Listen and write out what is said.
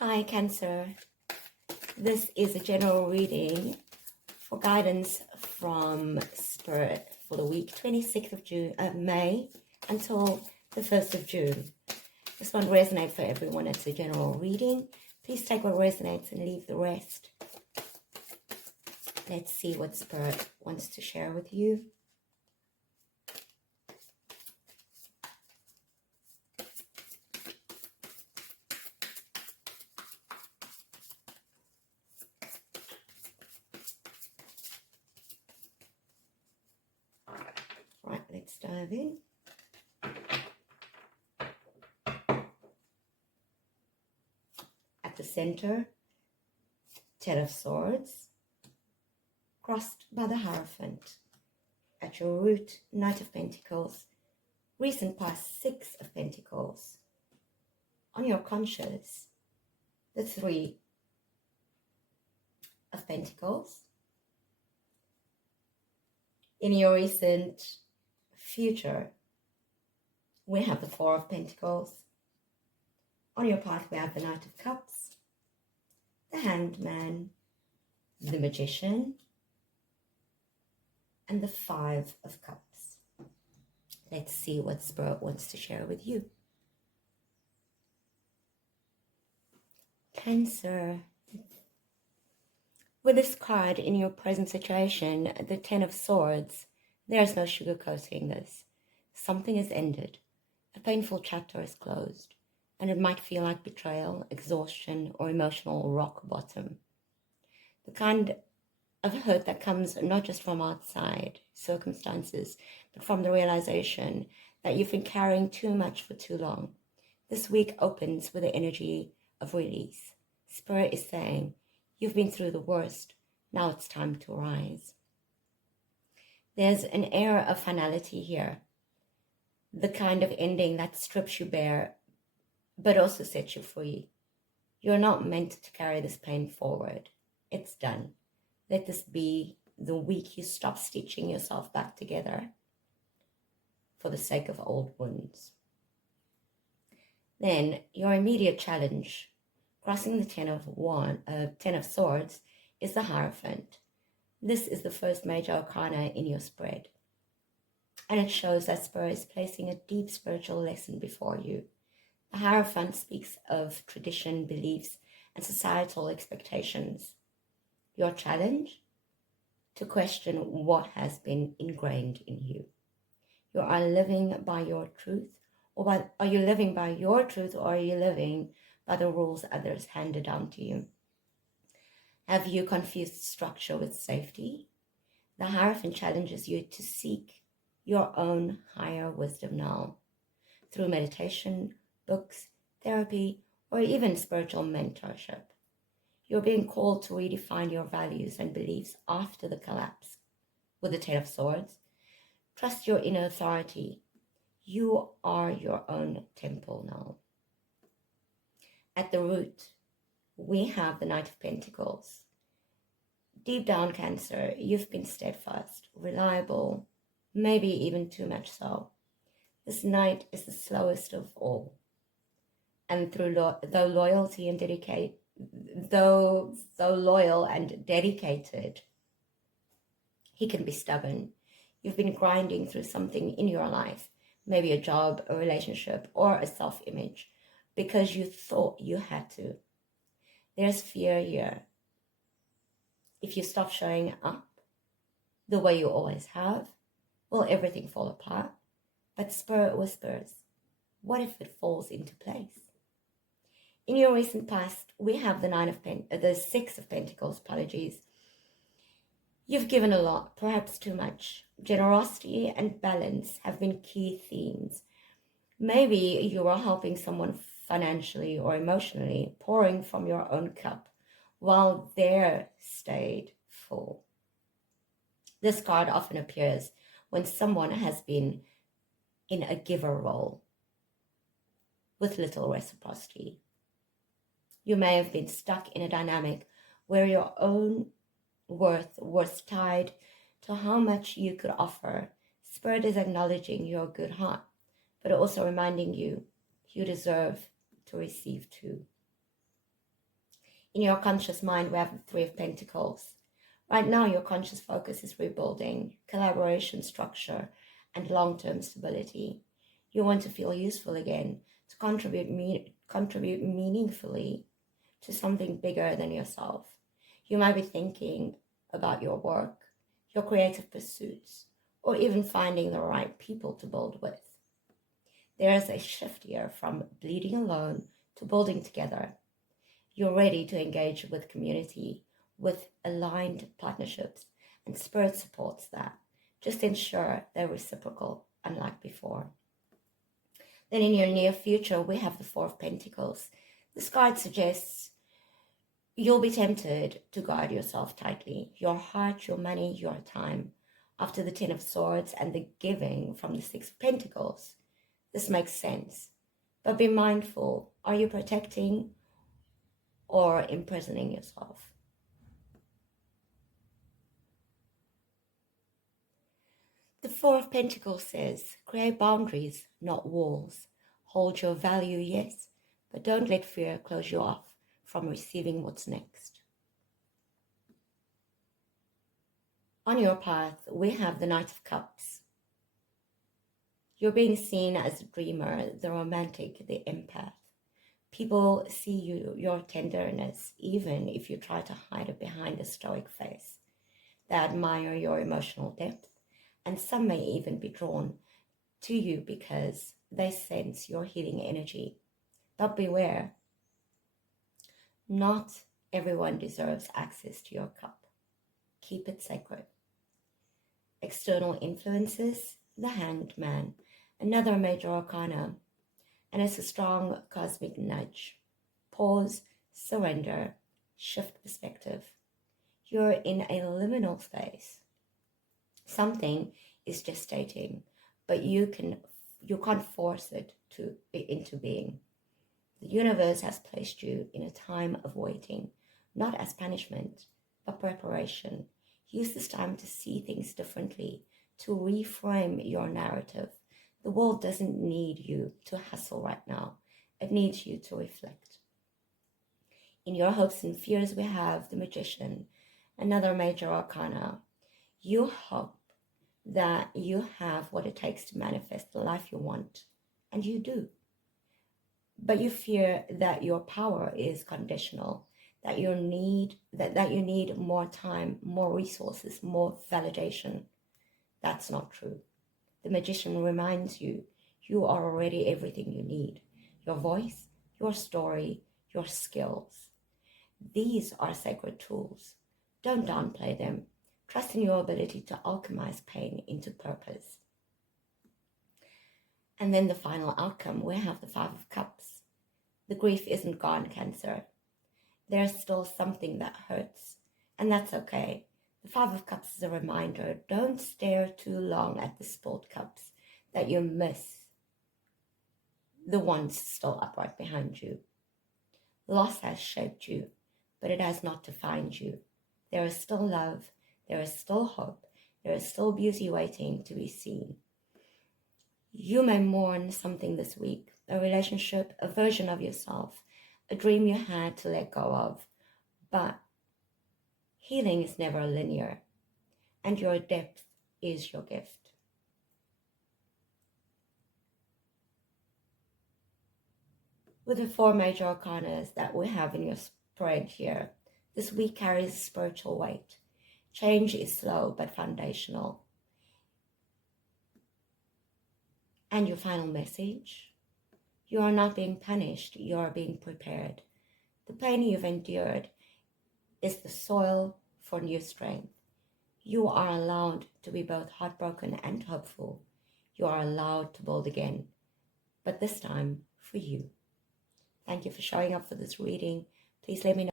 Hi, Cancer. This is a general reading for guidance from Spirit for the week 26th of May until the 1st of June. This won't resonate for everyone. It's a general reading. Please take what resonates and leave the rest. Let's see what Spirit wants to share with you. Right, let's dive in. At the center, Ten of Swords, crossed by the Hierophant. At your root, Knight of Pentacles, recent past, Six of Pentacles. On your conscious, the Three of Pentacles. In your recent future, we have the Four of Pentacles. On your path, we have the Knight of Cups, the Hanged Man, the Magician, and the Five of Cups. Let's see what Spirit wants to share with you. Cancer. With this card in your present situation, the Ten of Swords, there's no sugarcoating this. Something has ended. A painful chapter is closed, and it might feel like betrayal, exhaustion, or emotional rock bottom. The kind of hurt that comes not just from outside circumstances, but from the realization that you've been carrying too much for too long. This week opens with the energy of release. Spirit is saying, you've been through the worst. Now it's time to rise. There's an air of finality here. The kind of ending that strips you bare, but also sets you free. You're not meant to carry this pain forward. It's done. Let this be the week you stop stitching yourself back together for the sake of old wounds. Then your immediate challenge, crossing the Ten of Swords, is the Hierophant. This is the first major arcana in your spread. And it shows that Spirit is placing a deep spiritual lesson before you. The Hierophant speaks of tradition, beliefs, and societal expectations. Your challenge? To question what has been ingrained in you. You are living by your truth, are you living by your truth, or are you living by the rules others handed down to you? Have you confused structure with safety? The Hierophant challenges you to seek your own higher wisdom now, through meditation, books, therapy, or even spiritual mentorship. You're being called to redefine your values and beliefs after the collapse. With the Ten of Swords, trust your inner authority. You are your own temple now. At the root, we have the Knight of Pentacles. Deep down, Cancer, you've been steadfast, reliable, maybe even too much so. This Knight is the slowest of all. And though loyal and dedicated, he can be stubborn. You've been grinding through something in your life, maybe a job, a relationship, or a self-image, because you thought you had to. There's fear here. If you stop showing up the way you always have, will everything fall apart? But Spirit whispers, what if it falls into place? In your recent past, we have the Six of Pentacles, You've given a lot, perhaps too much. Generosity and balance have been key themes. Maybe you are helping someone financially or emotionally, pouring from your own cup, while theirs stayed full. This card often appears when someone has been in a giver role with little reciprocity. You may have been stuck in a dynamic where your own worth was tied to how much you could offer. Spirit is acknowledging your good heart, but also reminding you you deserve to receive too. In your conscious mind, we have the Three of Pentacles. Right now, your conscious focus is rebuilding, collaboration, structure, and long-term stability. You want to feel useful again, to contribute meaningfully to something bigger than yourself. You might be thinking about your work, your creative pursuits, or even finding the right people to build with. There is a shift here from bleeding alone to building together. You're ready to engage with community, with aligned partnerships, and spirit supports that. Just ensure they're reciprocal, unlike before. Then in your near future, we have the Four of Pentacles. This card suggests you'll be tempted to guard yourself tightly, your heart, your money, your time. After the Ten of Swords and the giving from the Six of Pentacles, this makes sense. But be mindful, are you protecting or imprisoning yourself? The Four of Pentacles says, create boundaries, not walls. Hold your value, yes, but don't let fear close you off from receiving what's next. On your path, we have the Knight of Cups. You're being seen as a dreamer, the romantic, the empath. People see your tenderness, even if you try to hide it behind a stoic face. They admire your emotional depth, and some may even be drawn to you because they sense your healing energy. But beware, not everyone deserves access to your cup. Keep it sacred. External influences, the Hanged Man, another major arcana, and it's a strong cosmic nudge. Pause, surrender, shift perspective. You're in a liminal space. Something is gestating, but you can't force it into being. The universe has placed you in a time of waiting, not as punishment, but preparation. Use this time to see things differently, to reframe your narrative. The world doesn't need you to hustle right now. It needs you to reflect. In your hopes and fears, we have the Magician, another major arcana. You hope that you have what it takes to manifest the life you want, and you do. But you fear that your power is conditional, that you need more time, more resources, more validation. That's not true. The Magician reminds you, you are already everything you need. Your voice, your story, your skills. These are sacred tools. Don't downplay them. Trust in your ability to alchemize pain into purpose. And then the final outcome, we have the Five of Cups. The grief isn't gone, Cancer. There's still something that hurts, and that's okay. The Five of Cups is a reminder, don't stare too long at the spilled cups, that you miss the ones still upright behind you. Loss has shaped you, but it has not defined you. There is still love, there is still hope, there is still beauty waiting to be seen. You may mourn something this week, a relationship, a version of yourself, a dream you had to let go of, but healing is never linear, and your depth is your gift. With the four major arcanas that we have in your spread here, this week carries spiritual weight. Change is slow but foundational. And your final message? You are not being punished, you are being prepared. The pain you've endured is the soil for new strength. You are allowed to be both heartbroken and hopeful. You are allowed to build again, but this time for you. Thank you for showing up for this reading. Please let me know